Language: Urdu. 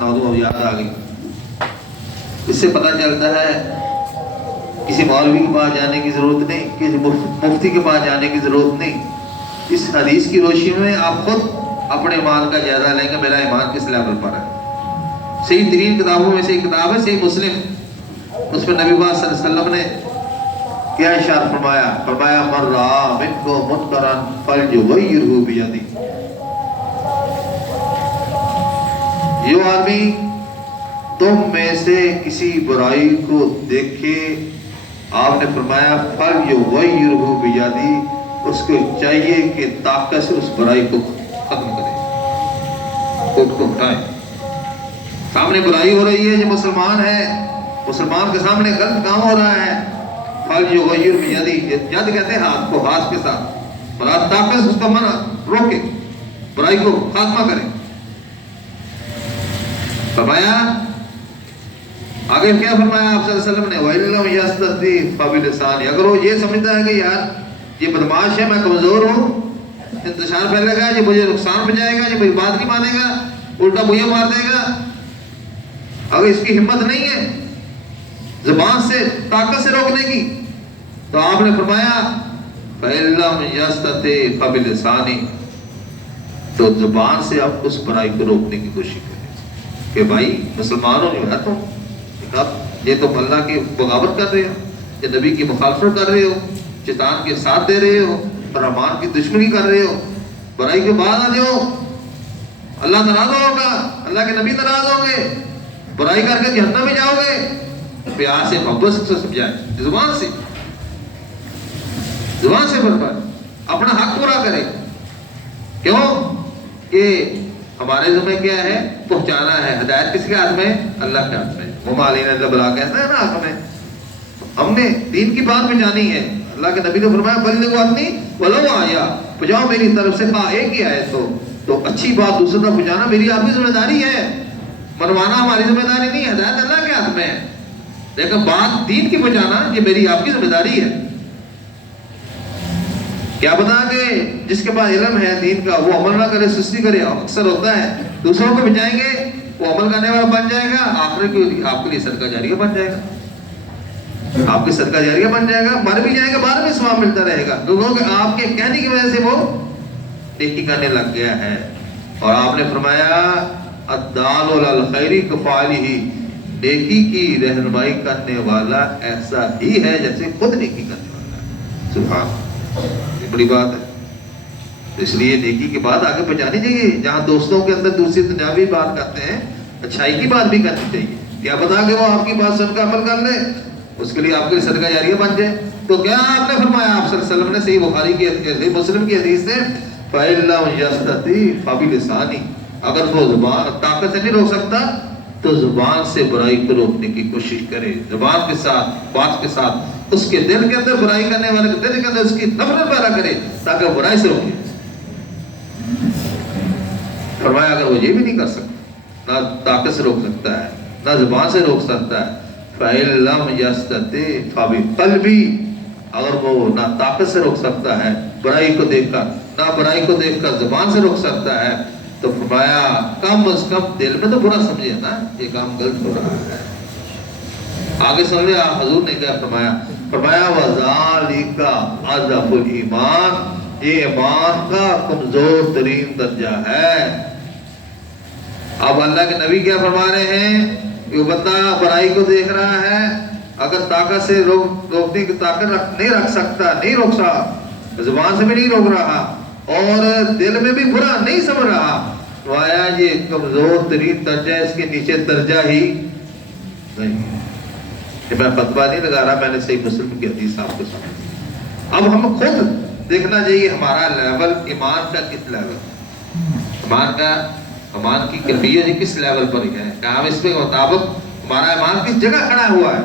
سنا دوں، اب یاد آ گئی۔ اس سے پتہ چلتا ہے کسی مولوی کے پاس جانے کی ضرورت نہیں، کسی مفتی کے پاس جانے کی ضرورت نہیں۔ اس حدیث کی روشنی میں آپ خود اپنے ایمان کا جائزہ لیں گے، میرا ایمان کس لیول پر ہے۔ صحیح ترین کتابوں میں سے ایک کتاب ہے صحیح مسلم، اس میں نبی پاک صلی اللہ علیہ وسلم نے کیا ارشاد فرمایا من رأى منکم منکرا فلیغیرہ بیدہ۔ جو آدمی تم میں سے کسی برائی کو دیکھے، آپ نے فرمایا فلیغیرہ بیدہ، اس کو چاہیے کہ طاقت سے اس برائی کو ختم کرے، خود کو ہٹائے۔ سامنے برائی ہو رہی ہے، جو مسلمان ہے، مسلمان کے سامنے غلط کام ہو رہا ہے، فلیغیر بیدہ، ید کہتے ہیں ہاتھ کو، ہاتھ کے ساتھ، اور طاقت سے اس کا منع روکے، برائی کو خاتمہ کرے۔ فرمایا آگے کیا فرمایا آپ صلی اللہ علیہ وسلم نے، وَإِن لَّمْ يَسْتَطِعْ فَبِلِسَانِهِ، اگر وہ یہ سمجھتا ہے کہ یار یہ بدماش ہے، میں کمزور ہوں، انتشار پھیلے گا، یہ مجھے نقصان پہنچائے گا، یہ میری بات نہیں مانے گا، الٹا مجھے مار دے گا، اگر اس کی ہمت نہیں ہے زبان سے طاقت سے روکنے کی، تو آپ نے فرمایا فَإِن لَّمْ يَسْتَطِعْ فَبِلِسَانِهِ، تو زبان سے آپ اس برائی کو روکنے کی کوشش کریں کہ بھائی مسلمانوں جو ہے تم یہ تم اللہ کی بغاوت کر رہے ہو، یہ نبی کی مخالفت کر رہے ہو، شیطان کے ساتھ دے رہے ہو، رحمان کی دشمنی کر رہے ہو، برائی کے بعد آ جاؤ، اللہ ناراض ہوگا، اللہ کے نبی ناراض ہوں گے، برائی کر کے جہنم میں جاؤ گے۔ پیار سے محبت سے سمجھائے، زبان سے فرمائے، اپنا حق پورا کرے۔ کیوں کہ ہمارے ذمہ کیا ہے؟ پہنچانا ہے۔ ہدایت کس کے ہاتھ میں؟ اللہ کے ہاتھ میں۔ وما علینا الا البلاغ کہتا ہے نا، ہم نے دین کی بات پہنچانی ہے۔ اللہ کے نبی نے فرمایا بلغوا عنی ولو آیا، پہنچاؤ میری طرف سے، خواہ ایک ہی آیت تو اچھی بات دوسرے تک پہنچانا میری آپ کی ذمہ داری ہے، منوانا ہماری ذمہ داری نہیں ہے، ہدایت اللہ کے ہاتھ میں ہے، لیکن بات دین کی پہنچانا یہ میری آپ کی ذمہ داری ہے۔ کیا بتا کہ جس کے پاس علم ہے دین کا وہ عمل نہ کرے، سستی کرے، اکثر ہوتا ہے، دوسروں کو بچائیں گے وہ عمل کرنے والا بن جائے گا، آخر کی آپ کے لیے صدقہ جاریہ بن جائے گا، آپ کے صدقہ جاریہ بن جائے گا، مر بھی جائے گا، بعد میں ثواب ملتا رہے گا، کیونکہ آپ کے کہنے کی وجہ سے وہ نیکی کرنے لگ گیا ہے۔ اور آپ نے فرمایا الدال علی الخیر کفاعلہ، نیکی کی رہنمائی کرنے والا ایسا ہی ہے جیسے خود نیکی کرنے والا ہے۔ سبحان اللہ، یہ بڑی بات ہے۔ اس لیے نیکی کی بات آگے پہنچانی چاہیے، جہاں دوستوں کے اندر دوسری دنیاوی بات کرتے ہیں، اچھائی کی بات بھی کرنی چاہیے۔ کیا پتا کہ وہ آپ کی بات سن کر عمل کر لے، اس کے لیے آپ کے لیے صدقہ جاریہ بن جائے۔ تو کیا آپ نے فرمایا آپ صلی اللہ علیہ وسلم نے، صحیح بخاری کی صحیح مسلم کی حدیث سے، فَإِن لَّمْ يَسْتَطِعْ فَبِلِسَانِهِ، اگر وہ زبان طاقت سے نہیں روک سکتا تو زبان سے برائی کو روکنے کی کوشش کرے، زبان کے ساتھ، بات کے ساتھ، اس کے دل کے اندر برائی کرنے والے کے دل کے اندر اس کی نفرت پیدا کرے تاکہ وہ برائی سے روکے۔ فرمایا اگر وہ یہ بھی نہیں کر سکتا، نہ طاقت سے روک سکتا ہے، نہ زبان سے روک سکتا ہے، فَإِن لَّمْ يَسْتَطِعْ فَبِقَلْبِهِ، اگر وہ نہ طاقت سے روک سکتا ہے برائی کو دیکھ کر، نہ برائی کو دیکھ کر زبان سے روک سکتا ہے، تو فرمایا کم از کم دل میں تو برا سمجھے نا یہ کام غلط ہو رہا ہے۔ آگے سن لے آپ حضور نے کیا فرمایا، فرمایا وَذَلِكَ أَضْعَفُ الْإِيمَانِ، یہ ایمان کا کمزور ترین درجہ ہے۔ اب اللہ کے نبی کیا فرما رہے ہیں کہ بندہ برائی کو دیکھ رہا ہے، اگر طاقت سے روکنے کی طاقت نہیں رکھ سکتا، نہیں روک سکتا، زبان سے بھی نہیں روک رہا اور دل میں بھی برا نہیں سمجھ رہا، تو آیا یہ کمزور ترین درجہ ہے، اس کے نیچے درجہ ہی نہیں ہے۔ میں فتویٰ نہیں لگا رہا، میں نے صحیح مسلم کی حدیث آپ کو سمجھ۔ اب ہم خود دیکھنا چاہیے ہمارا لیول ایمان کا کس لیول، ایمان کی کیفیت کس لیول پر ہے، کہ ہم اس کے مطابق ہمارا ایمان کس جگہ کھڑا ہوا ہے۔